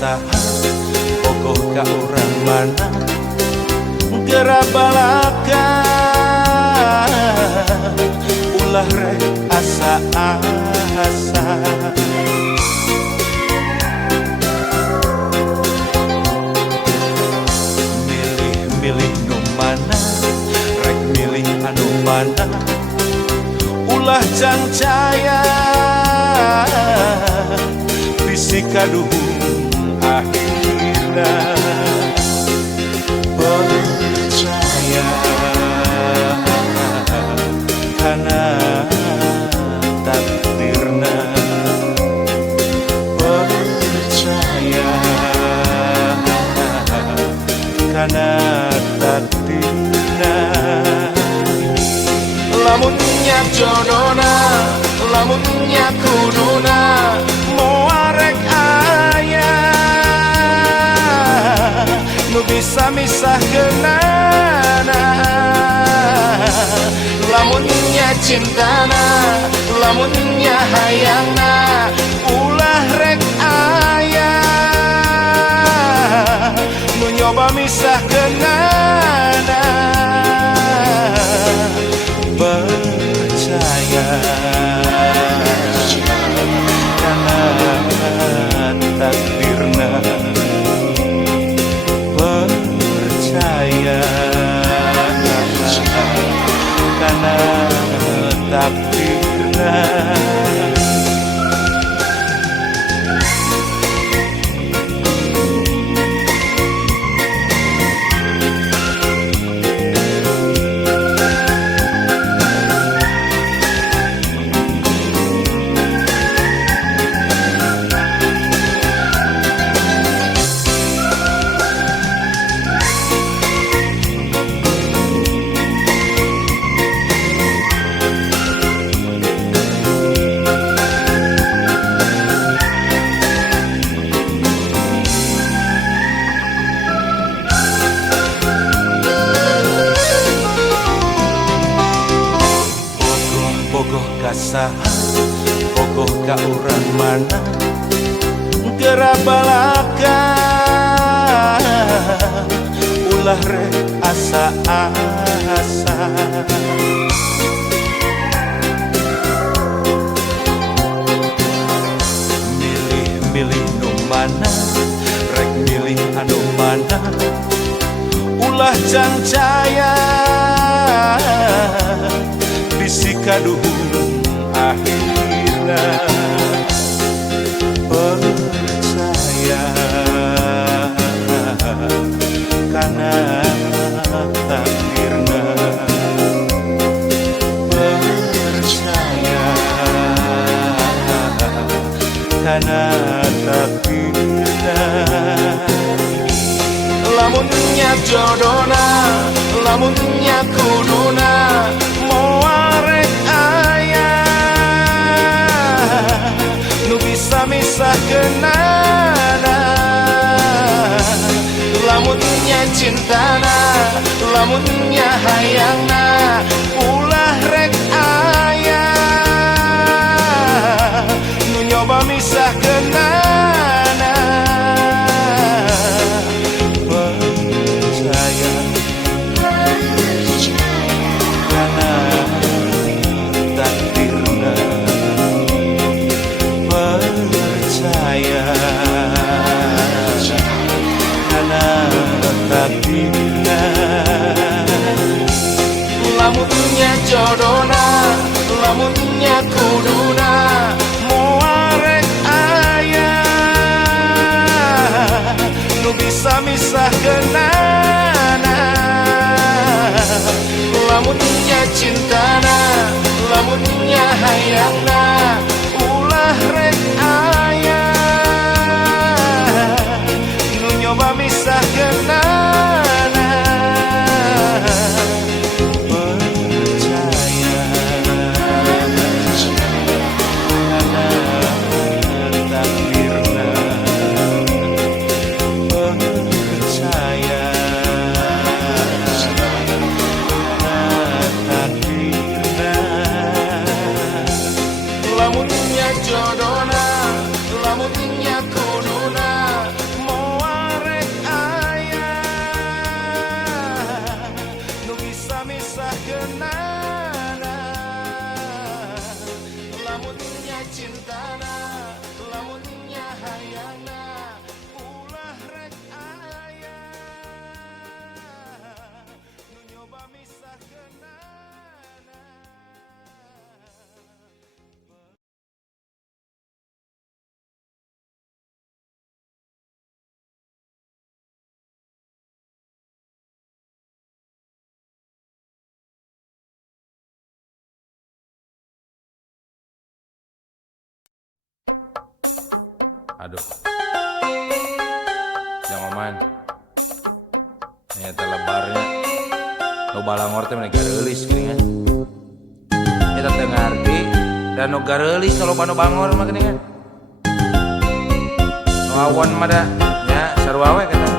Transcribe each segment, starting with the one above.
kasaha bogoh ka urang mana gerabalaka ulah rek asa-asa milih nu mana rek milih anu mana ulah cancaya bisi kaduhung akhirna percaya kana takdirna percaya kana takdirna lamunnya jodona lamunnya kuduna moal rek aya nu bisa misahkeunana lamunnya cintana lamunnya hayangna ulah rek aya nu nyoba misahkeunana percaya karena takdirna percaya karena takdirna kasaha bogoh ka urang mana gerabalaka ulah rek asa-asa milih nu mana rek milih anu mana ulah cancaya bisi kaduhung akhirna percaya karena takdirna percaya karena takdirna lamunnya jodona lamunnya kuduna moal rek aya nu bisa misahkeunana lamunnya cintana lamunnya hayangna ulah rek aya nu nyoba misahkeunana percaya karena takdirna percaya karena takdirna lamunnya Aduh, jangan oman. Ternyata lebarnya. No balangor teh mereka reulis gini kan. Kita ngerti dan no garelis kalau pano bangor mah gini kan. No awan mah da nya sarua we kata.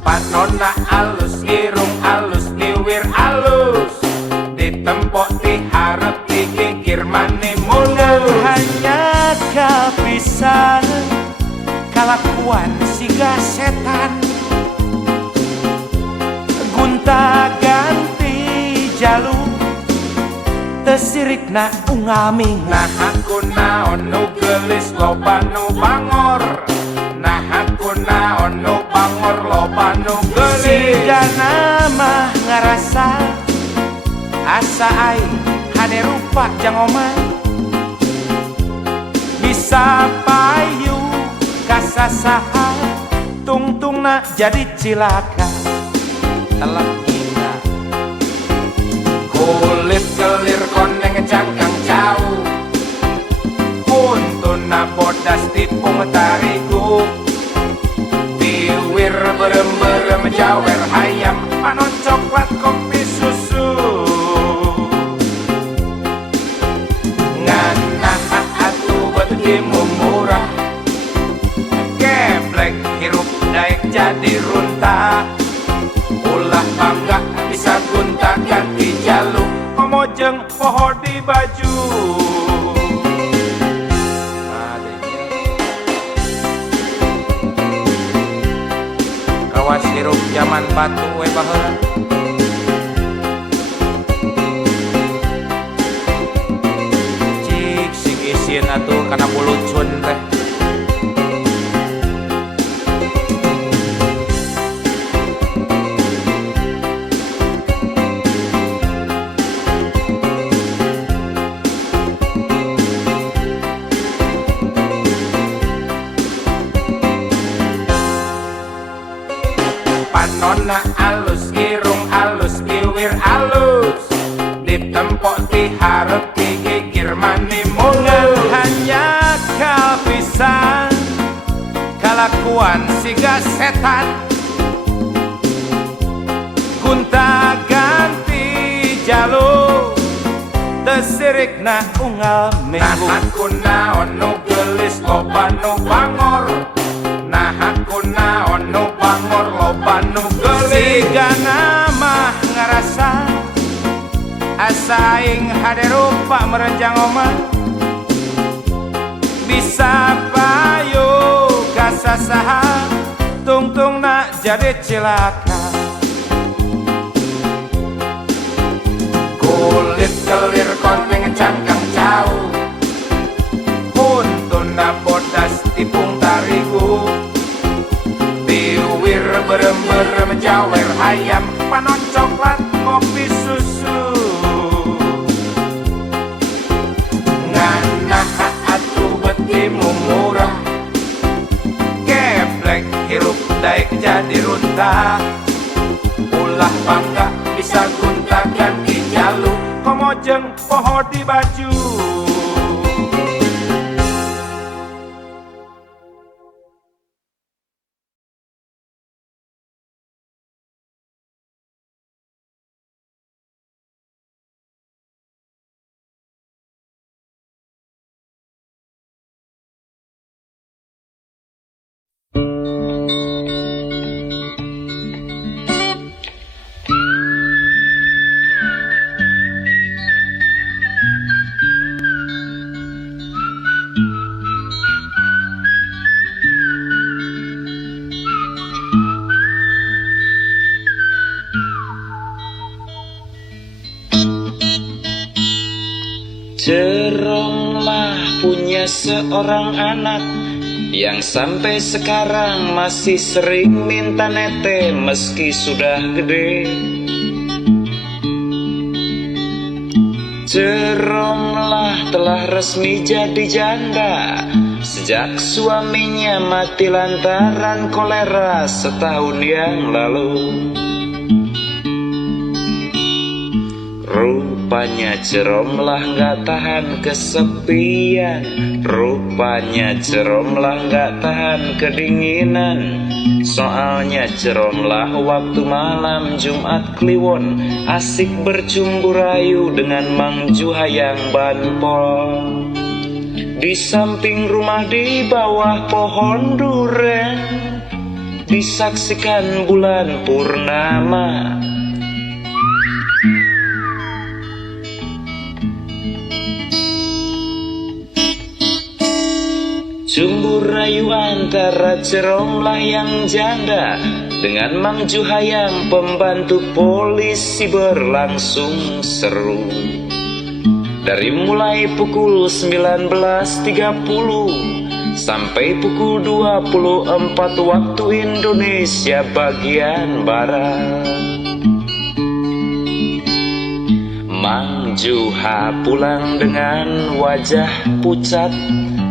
Panonna alus, irung alus, liwir alus. Ditempok diharap dikikir mane mulus. Hanya kepisan kelakuan siga setan, gunta ganti jalur tesirikna ungaming. Nah aku naon nu gelis loba nu bangor. Nah aku naon nu bangor loba nu gelis. Siga nama ngerasa asa aing hade rupa jang omah. Bisa payu kasasaha tungtungna jadi cilaka. Telak gila kulit kelir koneng cangkang jauh. Kuntuna bodas tipung tarigu. Tiwir berem-berem jawer hayam. Panon coklat kopi susu. Ngana atuh betimu murah. Geblek hirup daek jadi runtah. Ulah bangga bisa gunta ganti jaluk. Komojeng poho di baju. Kawas hirup zaman batu we baheula. Cik sing isin atuh kana bulucun teh. Panonna alus, irung alus, liwir alus. Ditempok diharap digigir mani mulus. Hanya kepisan kelakuan siga setan, gunta ganti jalur tesirikna unggal minggu. Nah aku naon nu gelis loba nu bangor. Nah aku naon nu bangor loba nu gelis. Siga nama ngerasa asa aing hade rupa merenjang omah. Bisa payu kasasaha tungtungna jadi cilaka. Kulit kelir koneng cangkang jauh. Kuntuna bodas tipung tarigu. Tiwir berem-berem jawer hayam. Panon coklat kopi susu. Ngana atuh betimu murah. Geblek hirup daek jadi runtah. Ulah bangga bisa gunta ganti jaluk. Komojeng poho di baju. Jeronglah punya seorang anak yang sampai sekarang masih sering minta nete meski sudah gede. Jeronglah telah resmi jadi janda sejak suaminya mati lantaran kolera setahun yang lalu. Rupanya Ceromlah gak tahan kesepian, rupanya Ceromlah gak tahan kedinginan. Soalnya Ceromlah waktu malam Jumat Kliwon asik bercumbu rayu dengan Mang Juhayang Banpol. Di samping rumah di bawah pohon duren disaksikan bulan purnama. Cumbu rayu antara Ceromlah yang janda dengan Mang Juhayang pembantu polisi berlangsung seru. Dari mulai pukul 19.30 sampai pukul 24 waktu Indonesia bagian Barat. Mang Juha pulang dengan wajah pucat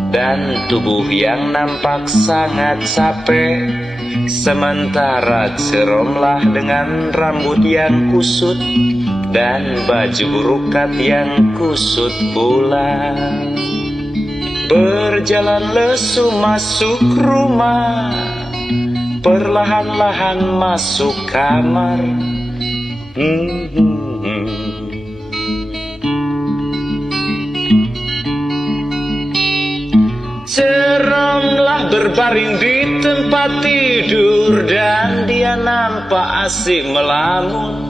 dan tubuh yang nampak sangat capek. Sementara Ceromlah dengan rambut yang kusut dan baju burukat yang kusut pula berjalan lesu masuk rumah, perlahan-lahan masuk kamar. Ceromlah berbaring di tempat tidur dan dia nampak asik melamun.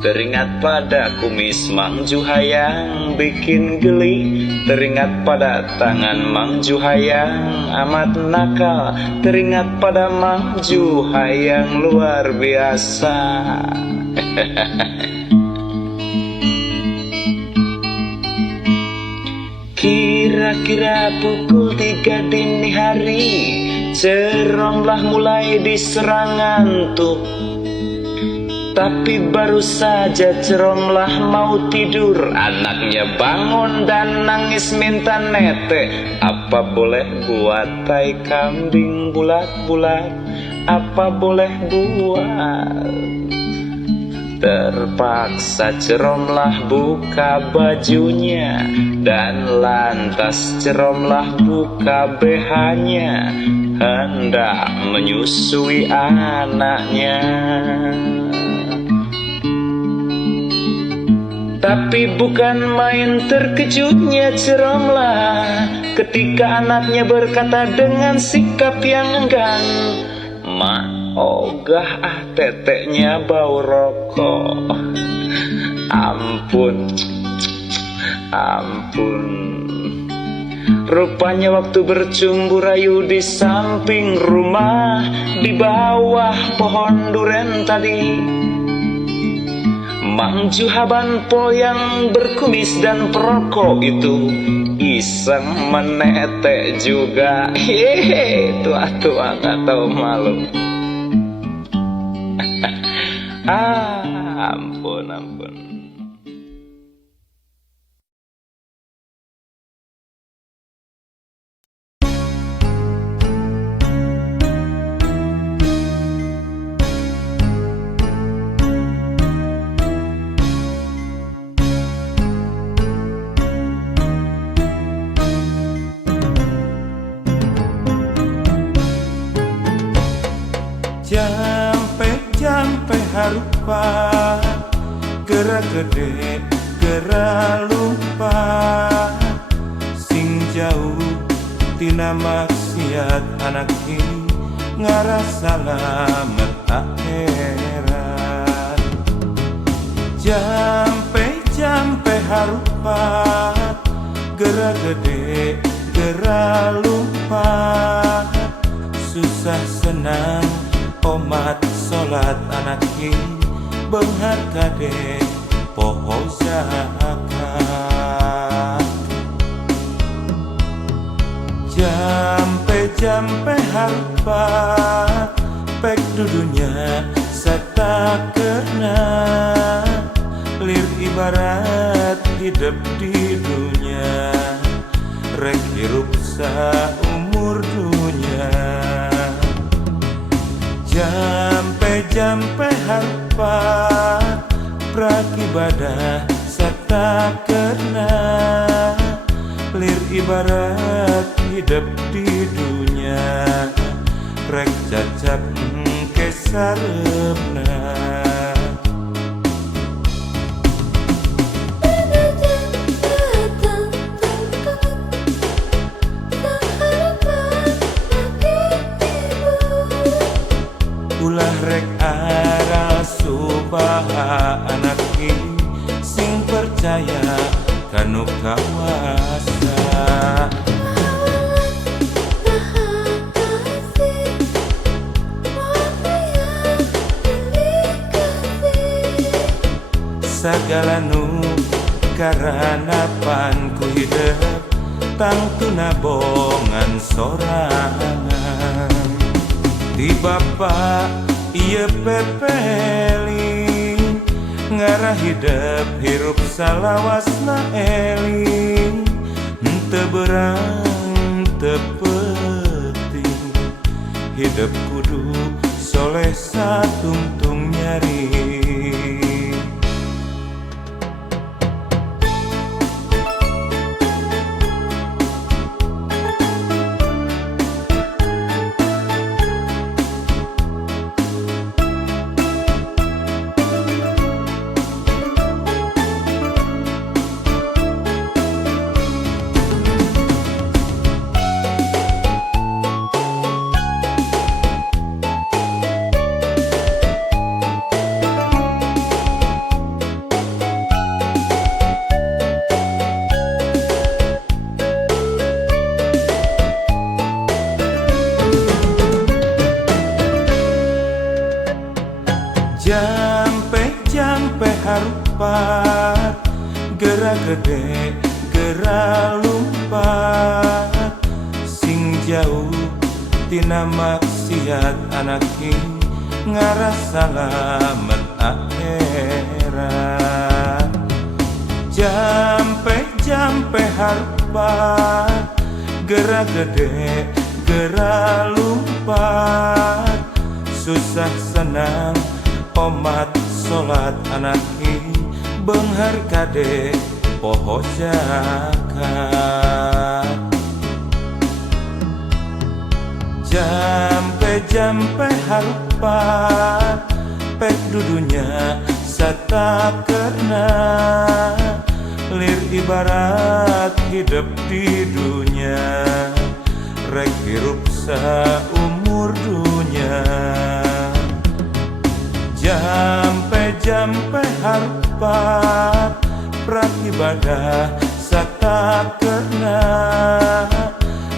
Teringat pada kumis Mang Juhayang bikin geli, teringat pada tangan Mang Juhayang amat nakal, teringat pada Mang Juhayang luar biasa. Kira-kira pukul 3 dini hari, Ceromlah mulai diserang ngantuk. Tapi baru saja Ceromlah mau tidur, anaknya bangun dan nangis minta nete. Apa boleh buat tai kambing bulat-bulat? Apa boleh buat? Terpaksa Ceromlah buka bajunya dan lantas Ceromlah buka BH-nya, hendak menyusui anaknya. Tapi bukan main terkejutnya Ceromlah ketika anaknya berkata dengan sikap yang enggan, "Mak, ogah teteknya bau rokok." Ampun, ampun. Rupanya waktu bercumbu rayu di samping rumah di bawah pohon duren tadi, Mang Juha Banpol yang berkumis dan perokok itu iseng menetek juga. Hehehe, tua-tua gak tahu malu. Ampun, ampun. Jampe harupa, gerak gede, gerak lupa. Sing jauh tina maksiat anak ini ngarasa lamet akhirat. Jampe harupa, gerak gede, gerak lupa. Susah senang omat solat anak ini benghar kade poho zakat. Jampe harpa pek dudunya serta kerna lir ibarat hidup di dunia rek hirup saumur dunia. Jampe harpa prakibadah tak kena lir ibarat hidup di dunia rek cacap kesarepna. Ulah rek aral subaha anak ini sing percaya kanu kawasa. Segala nu karanapan ku hidup tangtuna bongan sorangan. Di bapa iya pepeling ngarah hidup hirup salawasna eling henteu berang teu penting hidup kudu soleh satungtung nyari. Jampe harupat gerak gede gerak lumpat sing jauh tina maksiat anak king ngarah salamet akhirat. Jampe harupat gerak gede gerak lumpat susah senang omat solat anak king beunghar kade poho zakat. Jampe harupat pek dudunya satakerna lir ibarat hidup di dunia rek hirup saumur dunia. Jampe harupat prakibadah satakerna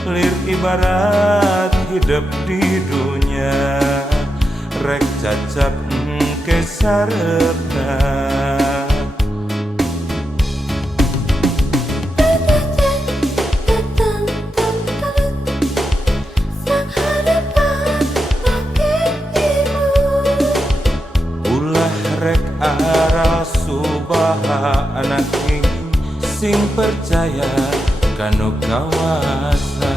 lir ibarat hidup di dunia rek cacap kesarepna. Rek aral subaha anak king sing percaya kanu kawasa.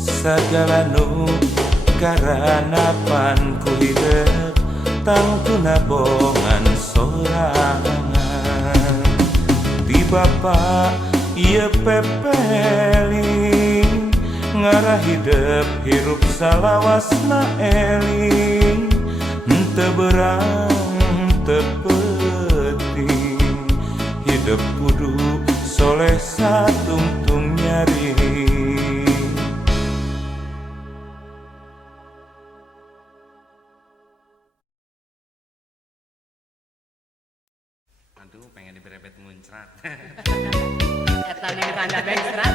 Segala nu karanapan ku hidup tangtuna bongan sorangan. Di bapa iya pepeling ngarah hidup hirup salawasna eling henteu berang teu penting hidup kudu soleh satungtung nyari. Aduh pengen diberebet muncrat. Eta nih randa bengstrat.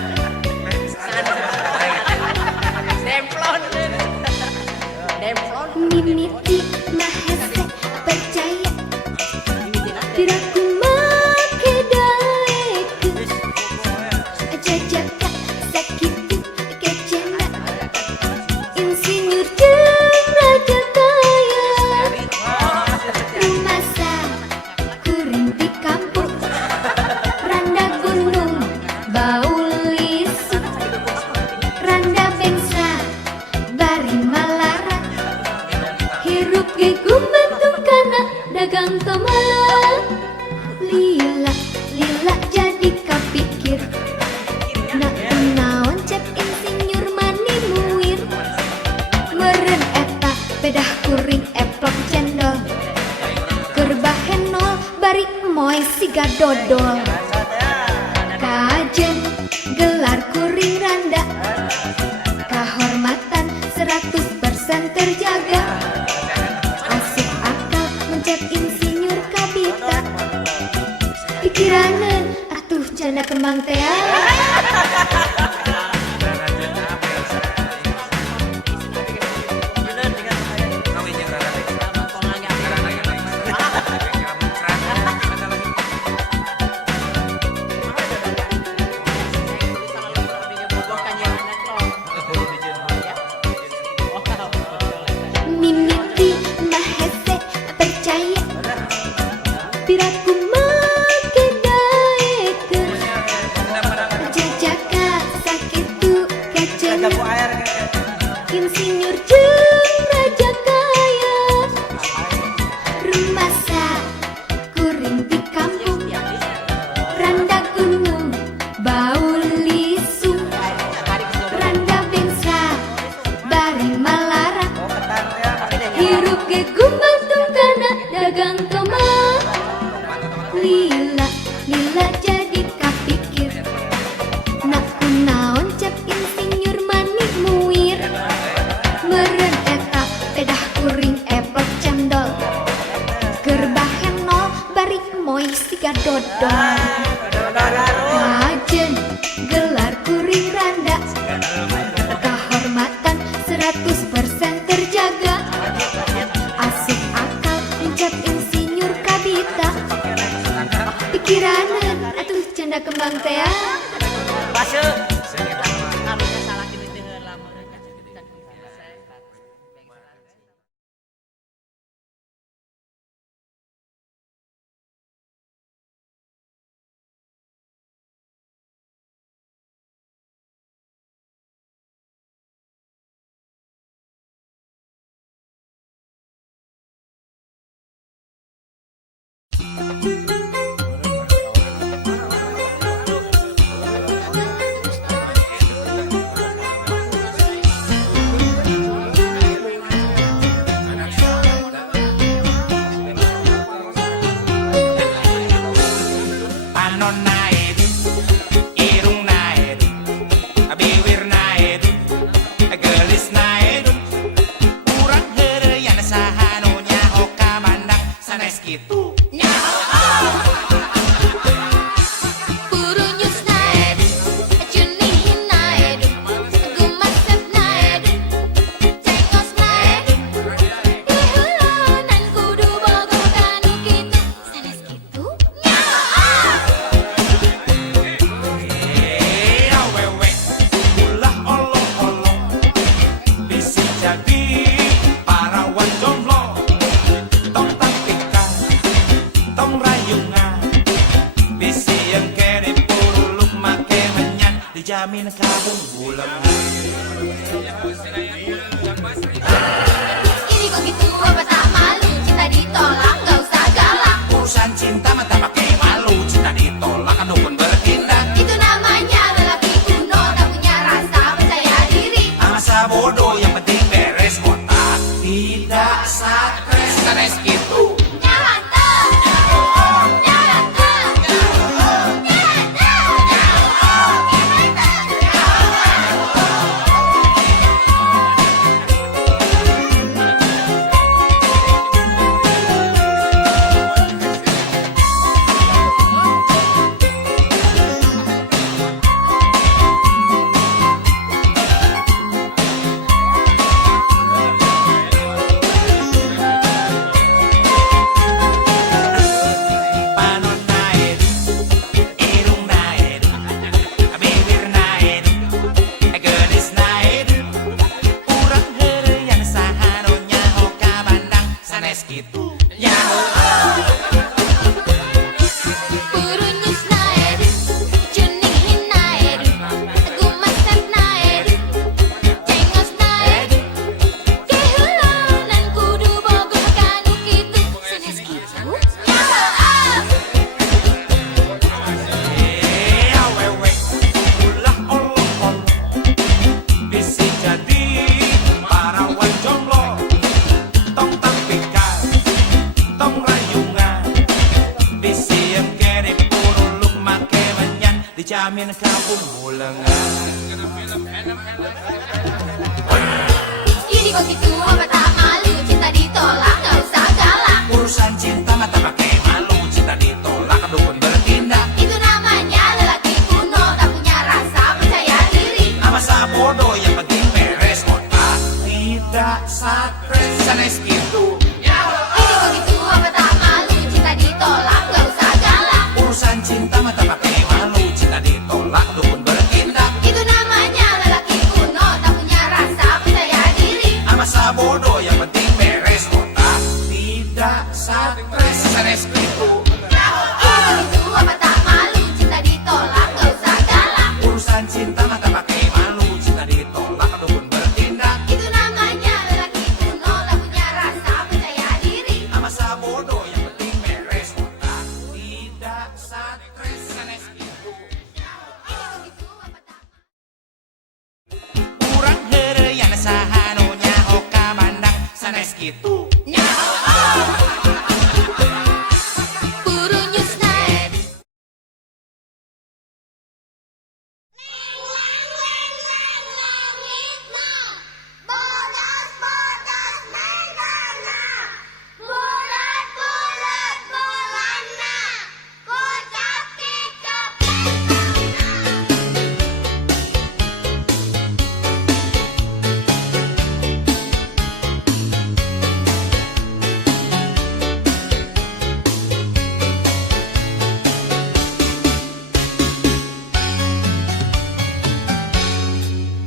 Demplon. Mimiti nah hese percaya diraku make daleku jajaka sakitu kecena insinyur jeung raja kaya rumasa kuring di kampung randa gunung bau lis pedah kuring eplok cendol kerbahen nol bari moy siga dodol kajen gelar kuring randa kahormatan 100% terjaga asup akal mencet insinyur kabita pikiranen atuh canda kembang teh mimiti mahese percaya piraku make daekeun jajaka sakitu kacenah insinyur jeung raja kaya rumasa kuring di kampung randa gunung bau lisung randa bengsa bari malara hirup ge gumantung kana dagang tomat lila lila jadi kapikir nak kunaon cep insinyur manik muir meureun eta pedah kuring eplok cendol gerbahen nol bari moy siga dodol kajen gelar kuring randa kahormatan 100% terjaga asup akal mencap insinyur kabita pikiranen atuh canda kembang teh Panon naed, irung naed, bibir naed, gelis naed, urang heureuyan saha nu nyaho ka mandang sanes kitu. Purunyus naed cunihin naed gumasep naed cengkos naed dihulonan kudu bogo kanu kitu sanes kitu Awewe ulah olo-olo bisi jadi parawan jomblo tong taktika tong rayungan bisi yang kere puruluk make menyan dijamin kabung bulan ini kok gitu apa tak malu cinta ditolak gak usah galak urusan cinta mata pakai malu cinta ditolak anu pun bertindak itu namanya lelaki kuno tak punya rasa percaya diri masa bodoh yang penting beres otak tidak stres sanes gitu. nyalanteng nyalanteng jamin kampung bulengan. Ini kok gitu apa tak malu, cinta ditolak gak usah galak. Urusan cinta mata pakai malu, cinta ditolak dukun bertindak. Itu namanya lelaki kuno, tak punya rasa percaya diri. Masa bodoh yang penting beres otak, tidak stres sanes gitu. Ini kok gitu apa tak malu, cinta ditolak gak usah galak. Urusan cinta mata pakai malu, cinta ditolak dukun bertindak. Itu namanya lelaki kuno, tak punya rasa percaya diri. Masa bodoh yang penting beres otak, tidak stres sanes gitu. Ini kok gitu apa tak malu, cinta ditolak gak usah galak. Urusan cinta mata pakai malu, cinta ditolak dukun bertindak. Itu namanya lelaki kuno, tak punya rasa percaya diri. Masa bodoh yang penting beres otak, tidak stres sanes gitu. Kurang heureuyan sahanunya oka bandang sanes gitu. Guru Nyusna.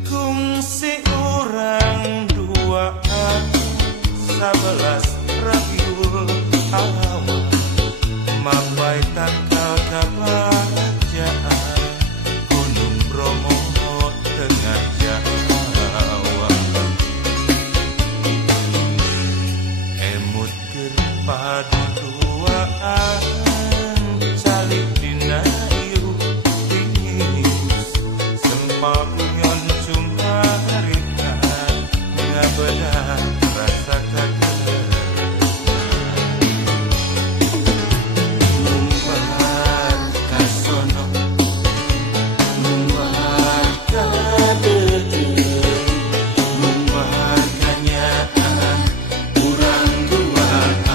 Kungsi orang dua 11 Rabiul Awal Mampai tanggal kebahagiaan Gunung Bromo tengah Jawa Emut gerpadu duaan Calik dina iu tingis Sempal punyon cuma ringan Ngabedah rasa kaget Numbar kasono Numbar kadede Numbar kanyaan Urang duaan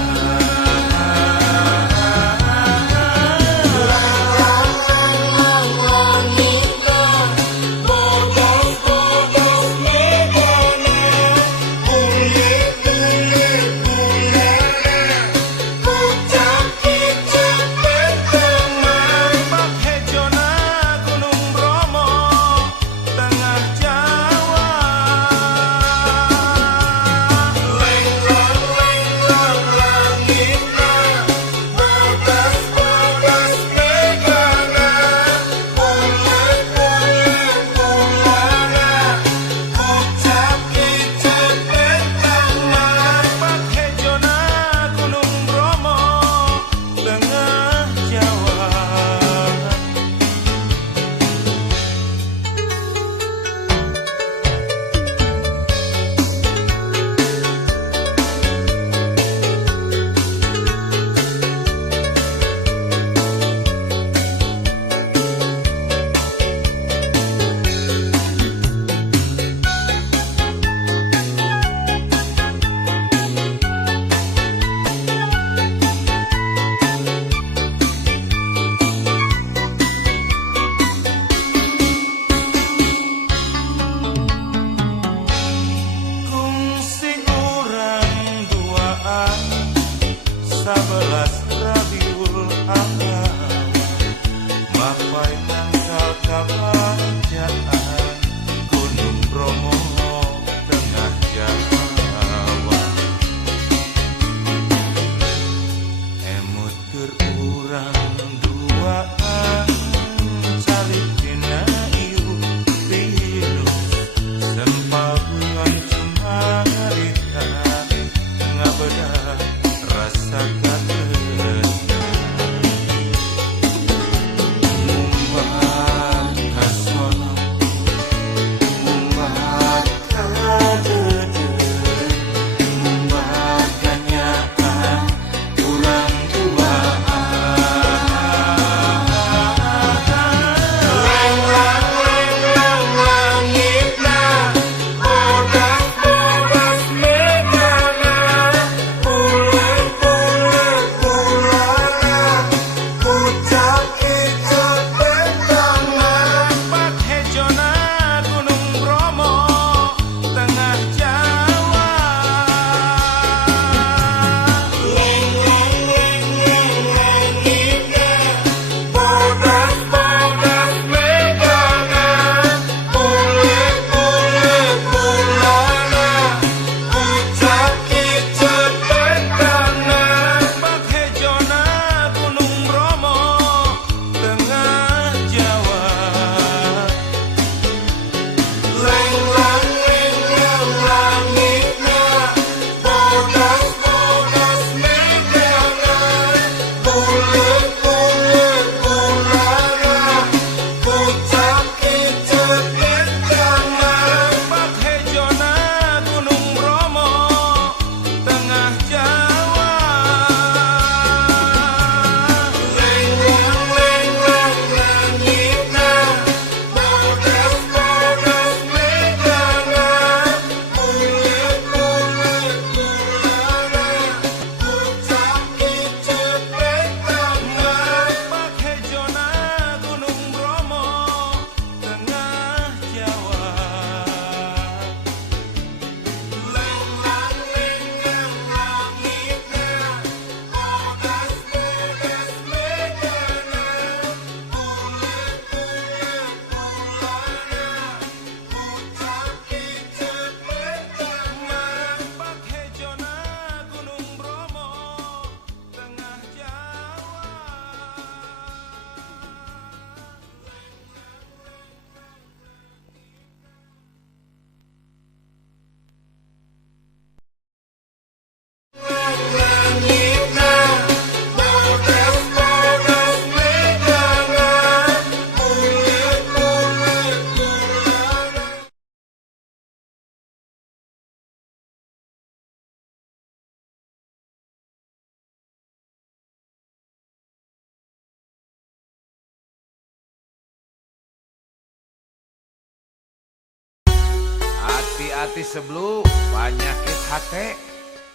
hati sebelum penyakit hati,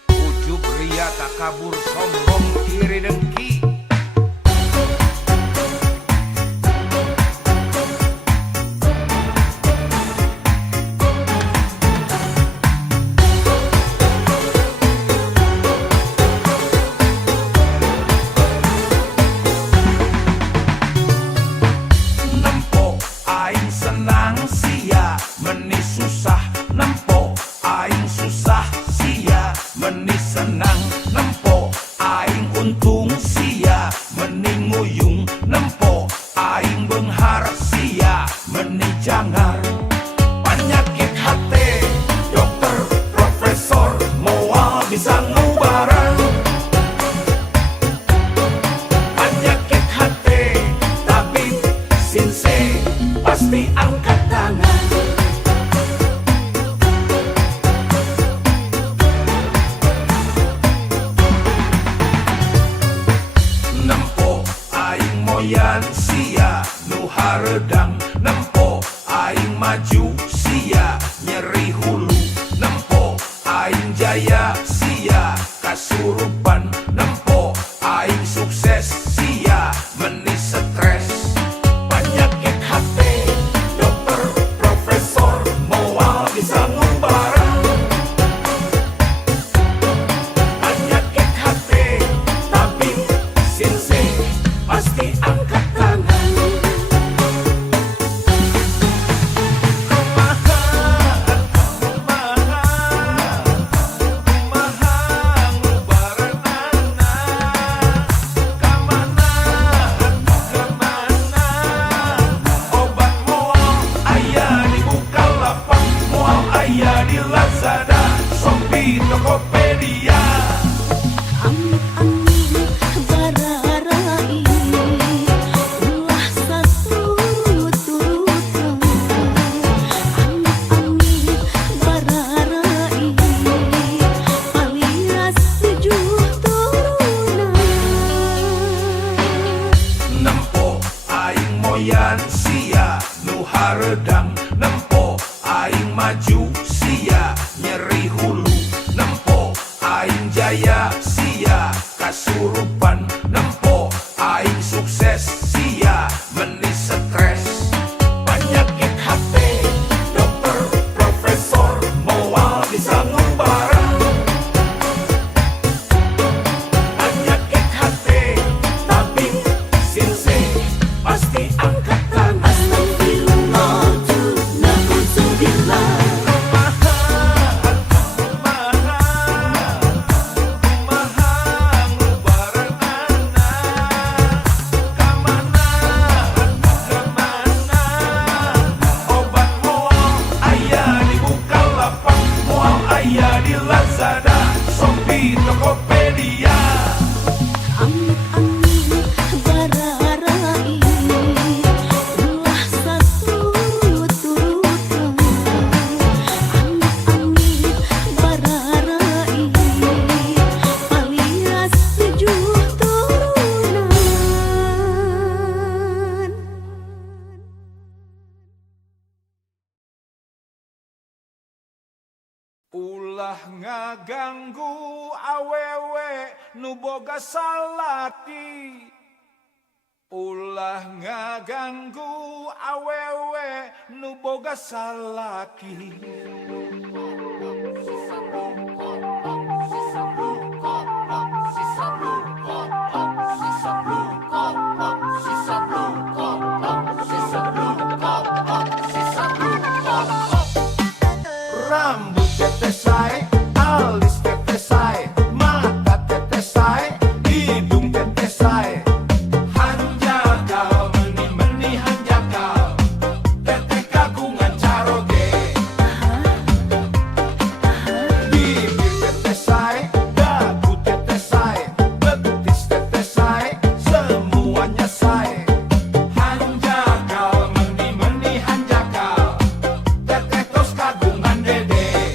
ujub ria takabur sombong iri dengki. Ulah ngaganggu awewe nu boga salaki. Ulah ngaganggu awewe nu boga salaki. Rambut tetesai, alis tetesai, mata tetesai, hidung tetesai. Hanjakal meni hanjakal, teteh kagungan caroge. Bibir tetesai, dagu tetesai, betis tetesai, semuanya say. Hanjakal meni hanjakal, teteh tos kagungan dede.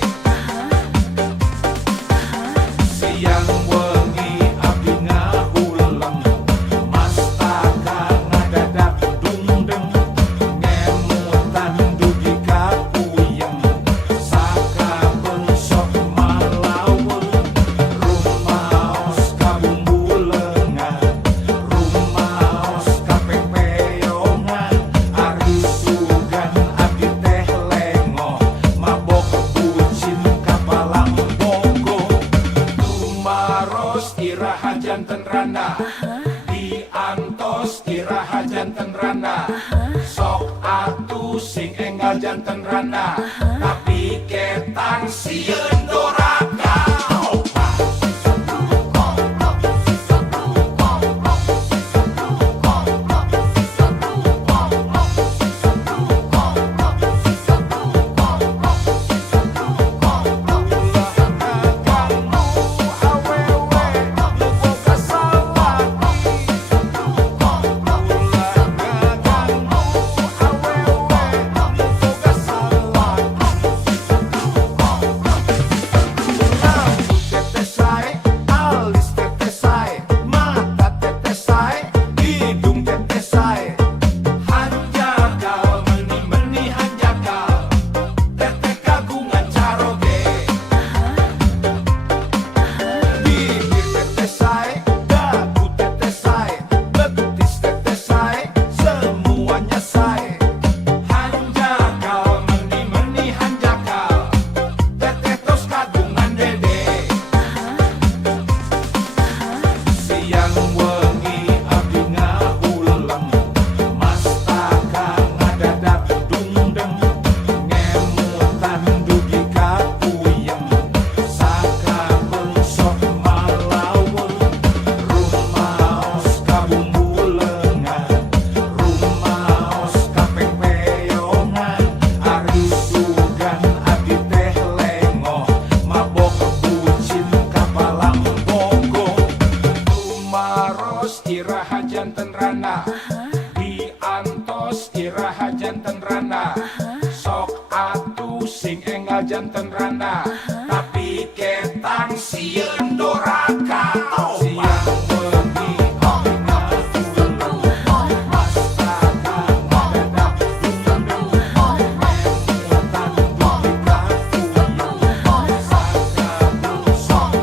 rana diantos iraha janten rana sok atuh sing enggal janten rana tapi ketang sieun doraka. Iraha janten rana diantos iraha janten rana sok atuh sing enggal janten rana tapi ketang sieun doraka. Siang wengi abdina ulem mastaka ngadadak dundung ngemutan dugi kakuyung sakabung sok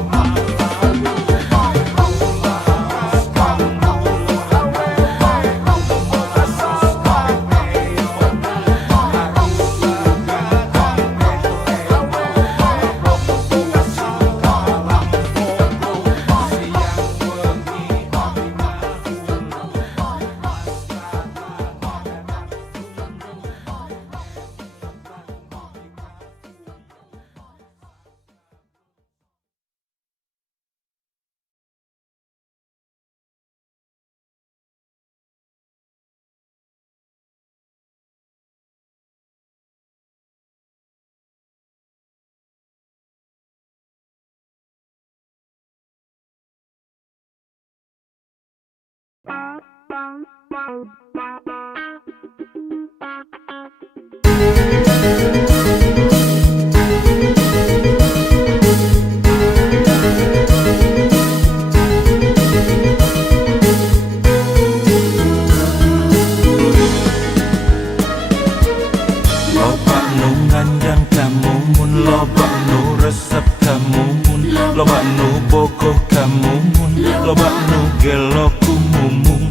malalu Loba nu nganjang kamumun, loba nu resep kamumun, loba nu bogoh kamumun, loba nu gelo kumumung.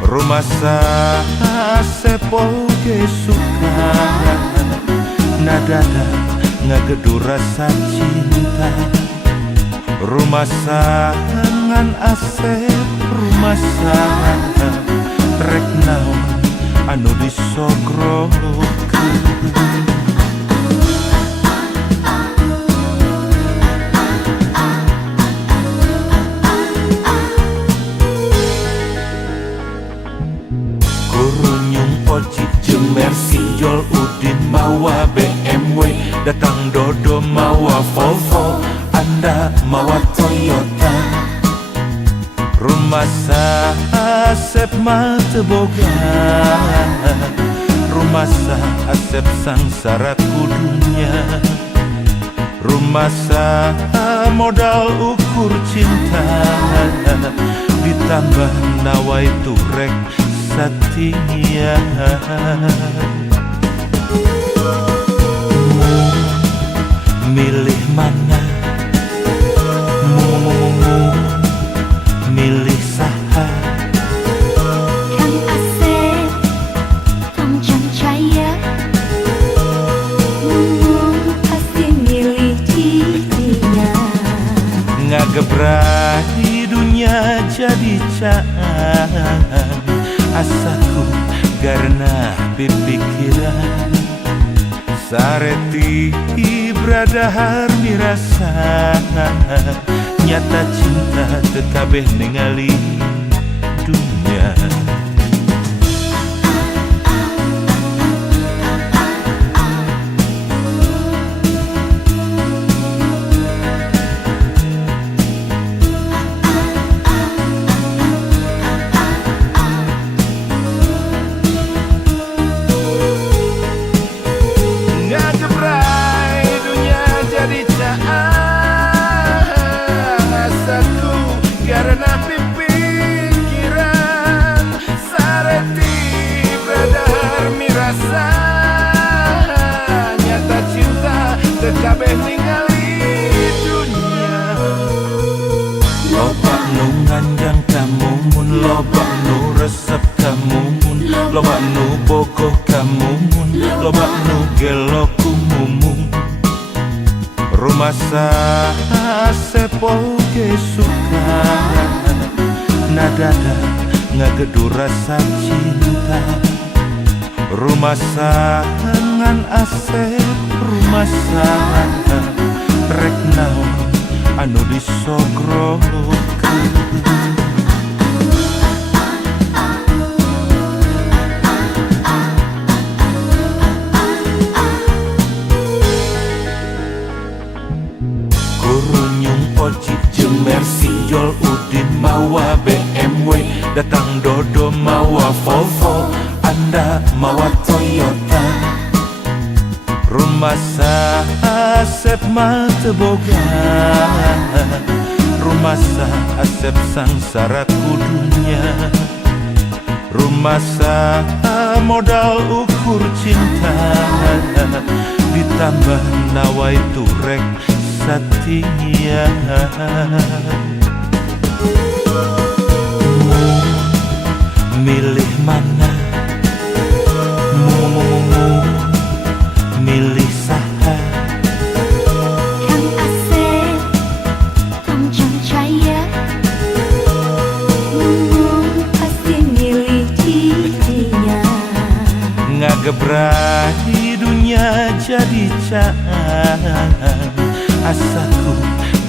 Rumasa sepoge suka nadada ngagedu rasa cinta. Rumasa ngan asep rumasa rek naon anu disogrokeun. Kurunyung ojik jeung Mercy Jol Udin mawa BMW, datang Dodo mawa Volvo, Anda mawa Toyota. Rumasa Asep mah teu boga, rumasa Asep sangsara kudunya. Rumasa modal ukur cinta, ditambah nawai turek satia. Milih mana? Milih saha? Kang Asep, Kang Cancaya, pasti milih cicia. Ngagebrai dunia caan asaku karena pipikiran sareti bradahar mirasa nyata cinta tekabeh ningali dunia. Karena pikiran sareti bradahar mirasa nyata cinta tekabeh ningali dunia. Loba nu ngandang kamu mun, loba nu resep kamu mun, loba nu bogoh kamu mun, loba nu gelo kumumun. Rumah sepoge suka nadada ngagedu rasa cinta. Rumah ngan asep rumah rek naon anu disogrokeun. Ojik jeung Mercy, Jol Udin mawa BMW, datang Dodo mawa Volvo, Anda mawa Toyota. Rumah Asep mah teu boga, rumah Asep sangsara kudunya. Rumah modal ukur cinta, ditambah nawai turek Satya. Milih mana? Milih saha? Kang Asep, Kang Cahaya, pasti milih didinya. Ngagebrahi dunia jadi caan asaku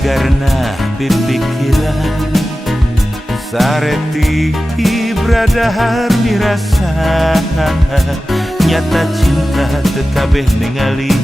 karena pipikiran sareti bradahar mirasa nyata cinta tekabeh ningali